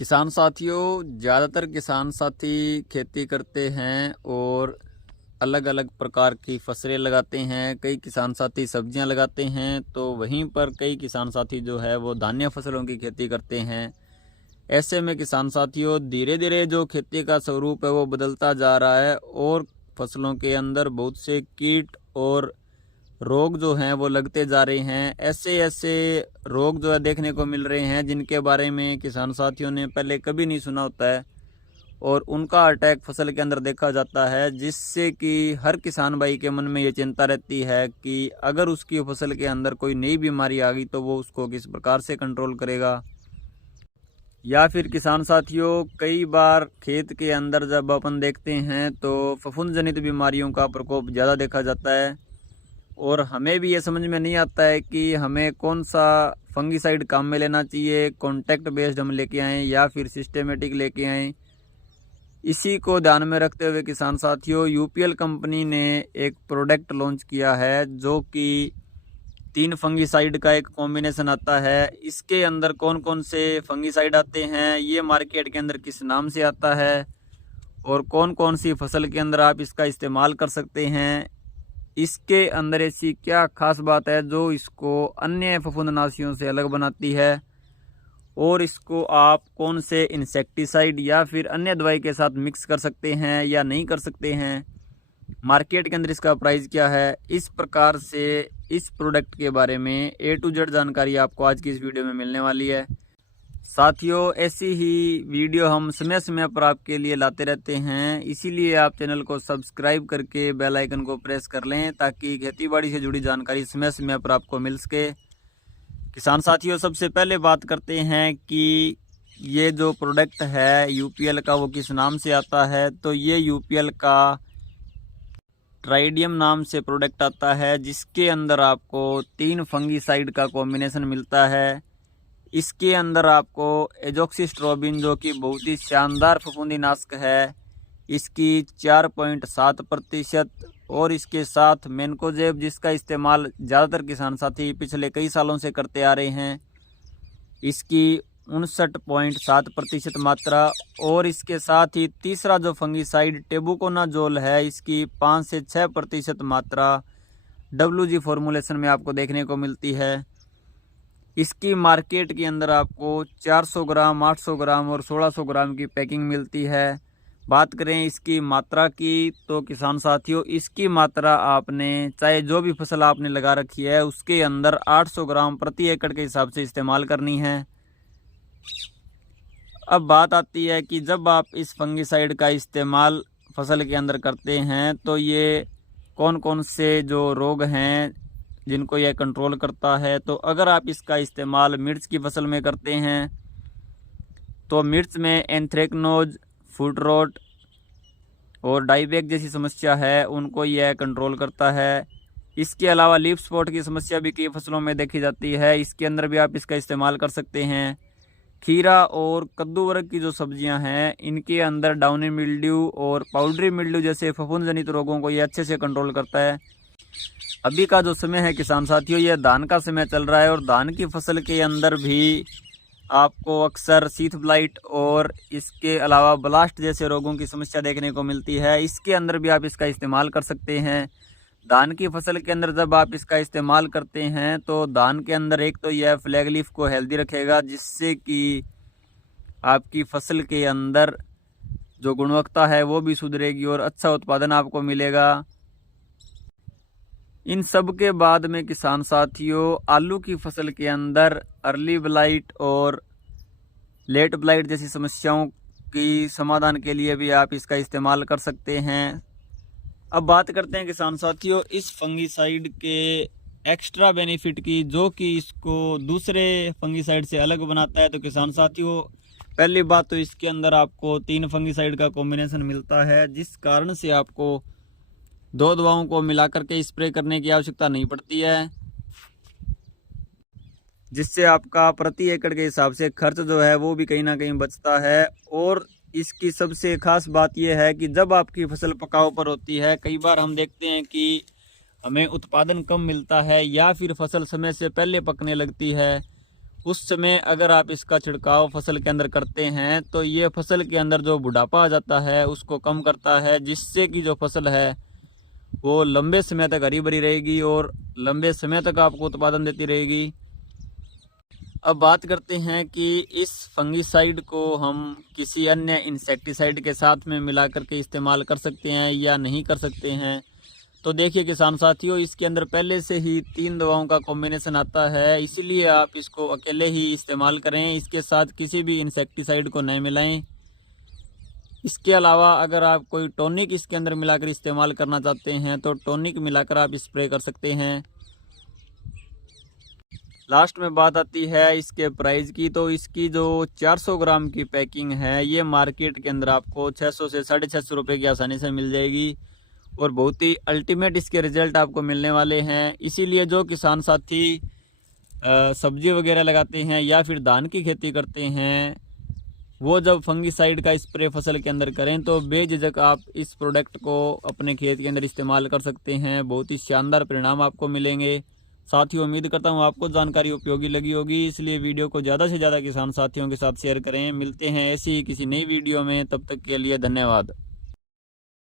किसान साथियों, ज़्यादातर किसान साथी खेती करते हैं और अलग अलग प्रकार की फसलें लगाते हैं। कई किसान साथी सब्जियां लगाते हैं, तो वहीं पर कई किसान साथी जो है वो धान्य फसलों की खेती करते हैं। ऐसे में किसान साथियों, धीरे धीरे जो खेती का स्वरूप है वो बदलता जा रहा है और फसलों के अंदर बहुत से कीट और रोग जो हैं वो लगते जा रहे हैं। ऐसे ऐसे रोग जो है देखने को मिल रहे हैं जिनके बारे में किसान साथियों ने पहले कभी नहीं सुना होता है और उनका अटैक फसल के अंदर देखा जाता है, जिससे कि हर किसान भाई के मन में ये चिंता रहती है कि अगर उसकी फसल के अंदर कोई नई बीमारी आ गई तो वो उसको किस प्रकार से कंट्रोल करेगा। या फिर किसान साथियों, कई बार खेत के अंदर जब अपन देखते हैं तो फफूंद जनित बीमारियों का प्रकोप ज़्यादा देखा जाता है और हमें भी ये समझ में नहीं आता है कि हमें कौन सा फंगीसाइड काम में लेना चाहिए। कॉन्टैक्ट बेस्ड हम लेके आएँ या फिर सिस्टेमेटिक लेके आएँ। इसी को ध्यान में रखते हुए किसान साथियों, यूपीएल कंपनी ने एक प्रोडक्ट लॉन्च किया है जो कि 3 फंगीसाइड का एक कॉम्बिनेशन आता है। इसके अंदर कौन कौन से फंगीसाइड आते हैं, ये मार्केट के अंदर किस नाम से आता है और कौन कौन सी फसल के अंदर आप इसका इस्तेमाल कर सकते हैं, इसके अंदर ऐसी क्या खास बात है जो इसको अन्य फफूंदनाशियों से अलग बनाती है और इसको आप कौन से इंसेक्टिसाइड या फिर अन्य दवाई के साथ मिक्स कर सकते हैं या नहीं कर सकते हैं, मार्केट के अंदर इसका प्राइस क्या है। इस प्रकार से इस प्रोडक्ट के बारे में A to Z जानकारी आपको आज की इस वीडियो में मिलने वाली है। साथियों, ऐसी ही वीडियो हम समय समय पर आपके लिए लाते रहते हैं, इसीलिए आप चैनल को सब्सक्राइब करके बेल आइकन को प्रेस कर लें ताकि खेतीबाड़ी से जुड़ी जानकारी समय समय पर आपको मिल सके। किसान साथियों, सबसे पहले बात करते हैं कि ये जो प्रोडक्ट है यूपीएल का वो किस नाम से आता है। तो ये यूपीएल का ट्राइडियम नाम से प्रोडक्ट आता है, जिसके अंदर आपको 3 फंगीसाइड का कॉम्बिनेशन मिलता है। इसके अंदर आपको एजोक्सिस्ट्रोबिन, जो कि बहुत ही शानदार फफूंदीनाशक है, इसकी 4.7% और इसके साथ मैनकोजेब, जिसका इस्तेमाल ज़्यादातर किसान साथी पिछले कई सालों से करते आ रहे हैं, इसकी 59.7% मात्रा और इसके साथ ही तीसरा जो फंगीसाइड टेबुकोनाजोल है, इसकी 5 से 6% मात्रा WG फॉर्मूलेशन में आपको देखने को मिलती है। इसकी मार्केट के अंदर आपको 400 ग्राम, 800 ग्राम और 1600 ग्राम की पैकिंग मिलती है। बात करें इसकी मात्रा की तो किसान साथियों, इसकी मात्रा आपने चाहे जो भी फसल आपने लगा रखी है उसके अंदर 800 ग्राम प्रति एकड़ के हिसाब से इस्तेमाल करनी है। अब बात आती है कि जब आप इस फंगीसाइड का इस्तेमाल फसल के अंदर करते हैं तो ये कौन कौन से जो रोग हैं जिनको यह कंट्रोल करता है। तो अगर आप इसका इस्तेमाल मिर्च की फसल में करते हैं तो मिर्च में एंथ्रेक्नोज, फुट रोट और डाईबैक जैसी समस्या है उनको यह कंट्रोल करता है। इसके अलावा लीफ स्पॉट की समस्या भी कई फसलों में देखी जाती है, इसके अंदर भी आप इसका इस्तेमाल कर सकते हैं। खीरा और कद्दू वर्ग की जो सब्जियां हैं, इनके अंदर डाउनी मिल्ड्यू और पाउडरी मिल्ड्यू जैसे फफूंद जनित रोगों को ये अच्छे से कंट्रोल करता है। अभी का जो समय है किसान साथियों, यह धान का समय चल रहा है और धान की फसल के अंदर भी आपको अक्सर शीथ ब्लाइट और इसके अलावा ब्लास्ट जैसे रोगों की समस्या देखने को मिलती है। इसके अंदर भी आप इसका इस्तेमाल कर सकते हैं। धान की फसल के अंदर जब आप इसका इस्तेमाल करते हैं तो धान के अंदर एक तो यह फ्लैग लीफ को हेल्दी रखेगा, जिससे कि आपकी फसल के अंदर जो गुणवत्ता है वो भी सुधरेगी और अच्छा उत्पादन आपको मिलेगा। इन सब के बाद में किसान साथियों, आलू की फसल के अंदर अर्ली ब्लाइट और लेट ब्लाइट जैसी समस्याओं की समाधान के लिए भी आप इसका इस्तेमाल कर सकते हैं। अब बात करते हैं किसान साथियों इस फंगीसाइड के एक्स्ट्रा बेनिफिट की, जो कि इसको दूसरे फंगीसाइड से अलग बनाता है। तो किसान साथियों, पहली बात तो इसके अंदर आपको 3 फंगीसाइड का कॉम्बिनेशन मिलता है, जिस कारण से आपको 2 दवाओं को मिलाकर के स्प्रे करने की आवश्यकता नहीं पड़ती है, जिससे आपका प्रति एकड़ के हिसाब से खर्च जो है वो भी कहीं ना कहीं बचता है। और इसकी सबसे खास बात यह है कि जब आपकी फसल पकाव पर होती है, कई बार हम देखते हैं कि हमें उत्पादन कम मिलता है या फिर फसल समय से पहले पकने लगती है उस समय अगर आप इसका छिड़काव फसल के अंदर करते हैं तो ये फसल के अंदर जो बुढ़ापा आ जाता है उसको कम करता है, जिससे कि जो फसल है वो लंबे समय तक हरी भरी रहेगी और लंबे समय तक आपको उत्पादन देती रहेगी। अब बात करते हैं कि इस फंगिसाइड को हम किसी अन्य इंसेक्टिसाइड के साथ में मिला करके इस्तेमाल कर सकते हैं या नहीं कर सकते हैं। तो देखिए किसान साथियों, इसके अंदर पहले से ही 3 दवाओं का कॉम्बिनेशन आता है, इसीलिए आप इसको अकेले ही इस्तेमाल करें, इसके साथ किसी भी इंसेक्टिसाइड को नहीं मिलाएं। इसके अलावा अगर आप कोई टॉनिक इसके अंदर मिलाकर इस्तेमाल करना चाहते हैं तो टॉनिक मिलाकर आप स्प्रे कर सकते हैं। लास्ट में बात आती है इसके प्राइस की। तो इसकी जो 400 ग्राम की पैकिंग है ये मार्केट के अंदर आपको 600 से 650 रुपये की आसानी से मिल जाएगी और बहुत ही अल्टीमेट इसके रिजल्ट आपको मिलने वाले हैं। इसीलिए जो किसान साथी सब्जी वगैरह लगाते हैं या फिर धान की खेती करते हैं वो जब फंगिसाइड का स्प्रे फसल के अंदर करें तो बेझिझक आप इस प्रोडक्ट को अपने खेत के अंदर इस्तेमाल कर सकते हैं। बहुत ही शानदार परिणाम आपको मिलेंगे। साथियों, उम्मीद करता हूँ आपको जानकारी उपयोगी लगी होगी, इसलिए वीडियो को ज़्यादा से ज़्यादा किसान साथियों के साथ शेयर करें। मिलते हैं ऐसी ही किसी नई वीडियो में, तब तक के लिए धन्यवाद।